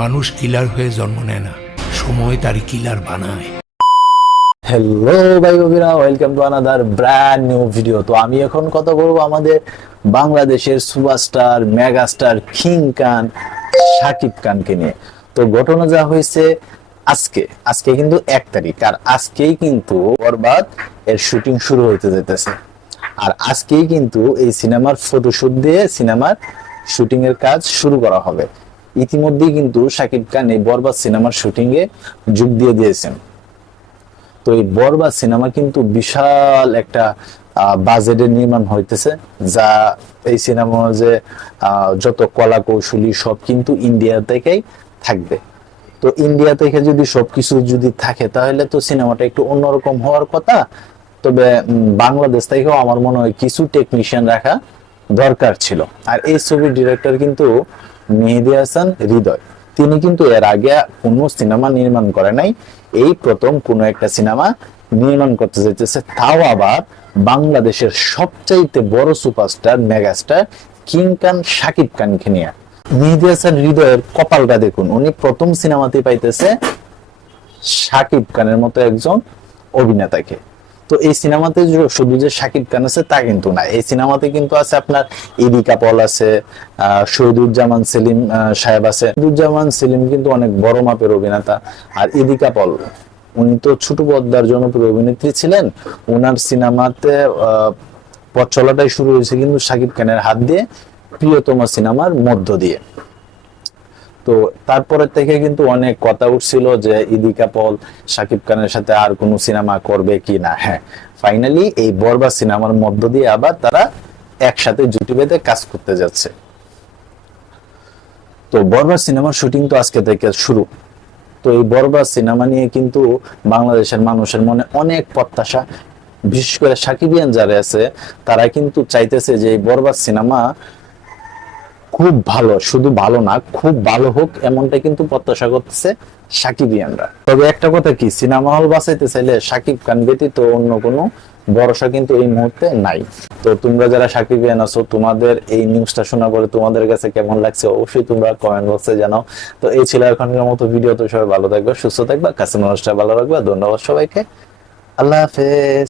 মানুষ কিলার হয়ে জন্ম নেয় না, সময় তারই কিলার বানায়। হ্যালো ভাই বন্ধুরা, welcome to another brand new video. তো আমি এখন কথা বলবো আমাদের বাংলাদেশের সুপারস্টার মেগাস্টার কিং খান শাকিব খানকে নিয়ে। তো ঘটনা যা হয়েছে আজকে কিন্তু 1 তারিখ, আর আজকেই কিন্তু বরবাদ এর শুটিং শুরু হইতে যেতেছে। আর আজকেই কিন্তু এই সিনেমার ফটোশুট দিয়ে সিনেমার শুটিং এর কাজ শুরু করা হবে। ইতিমধ্যেই কিন্তু শাকিব খান এই বরবাদ সিনেমার শুটিং এ যোগ দিয়ে দিয়েছেন। তো এই বরবাদ সিনেমা কিন্তু বিশাল একটা বাজেটে নির্মাণ হইতেছে, যা এই সিনেমা যে যত কলা কৌশলী সব কিন্তু ইন্ডিয়া থেকেই থাকবে। তো ইন্ডিয়া থেকে যদি সবকিছু যদি থাকে তাহলে তো সিনেমাটা একটু অন্যরকম হওয়ার কথা। তবে বাংলাদেশ থেকেও আমার মনে হয় কিছু টেকনিশিয়ান রাখা দরকার ছিল। আর এই ছবির ডিরেক্টর কিন্তু মেহেদী হাসান হৃদয়। তিনি কিন্তু এর আগে কোনো সিনেমা নির্মাণ করে নাই, এই প্রথম কোনো একটা সিনেমা নির্মাণ করতে যাইতেছে, তাও আবার বাংলাদেশের সবচাইতে বড় সুপারস্টার মেগাস্টার কিং খান শাকিব খানকে নিয়ে। মেহেদী হাসান হৃদয়ের কপালটা দেখুন, উনি প্রথম সিনেমাতেই পাইতেছে শাকিব খানের মতো একজন অভিনেতাকে। তো এই সিনেমাতে শুধু যে শাকিব খান আছে তা কিন্তু না, এই সিনেমাতে কিন্তু আছে আপনার ইদিকা পল আছে, শহীদুজ্জামান সেলিম সাহেব আছে। শহীদুজ্জামান সেলিম কিন্তু অনেক বড় মাপের অভিনেতা, আর ইদিকা পল উনি তো ছোট পর্দার জনপ্রিয় অভিনেত্রী ছিলেন। ওনার সিনেমাতে পথ চলাটাই শুরু হয়েছে কিন্তু শাকিব খানের হাত দিয়ে, প্রিয়তমা সিনেমার মধ্য দিয়ে। তো তারপরে থেকে কিন্তু অনেক কথা উঠছিল যে ইদিকা পল শাকিব খানের সাথে আর কোনো সিনেমা করবে কি না। হ্যাঁ, ফাইনালি এই বরবাদ সিনেমার মধ্য দিয়ে আবার তারা একসাথে জুটি বেঁধে কাজ করতে যাচ্ছে। তো বরবাদ সিনেমার শুটিং তো আজকে থেকে শুরু। তো এই বরবাদ সিনেমা নিয়ে কিন্তু বাংলাদেশের মানুষের মনে অনেক প্রত্যাশা, বিশেষ করে সাকিবিয়ান যারা আছে তারা কিন্তু চাইতেছে যে এই বরবাদ সিনেমা খুব ভালো, শুধু ভালো না খুব ভালো হোক, এমনটা কিন্তু প্রত্যাশা করতেছে সাকিবিয়ানরা। তবে একটা কথা কি, সিনেমা হল বাঁচাইতে চাইলে শাকিব খান ব্যতীত অন্য কোনো ভরসা কিন্তু এই মুহূর্তে নাই। তো তোমরা যারা সাকিবিয়ান আছো, তোমাদের এই নিউজটা শোনার পরে তোমাদের কাছে কেমন লাগছে অবশ্যই তোমরা কমেন্ট বক্সে জানাও। তো এই ছিল এখনকার মতো ভিডিও। তো সবাই ভালো থাকবে, সুস্থ থাকবে, কাছে মানুষটা ভালো রাখবে। ধন্যবাদ সবাইকে, আল্লাহ হাফেজ।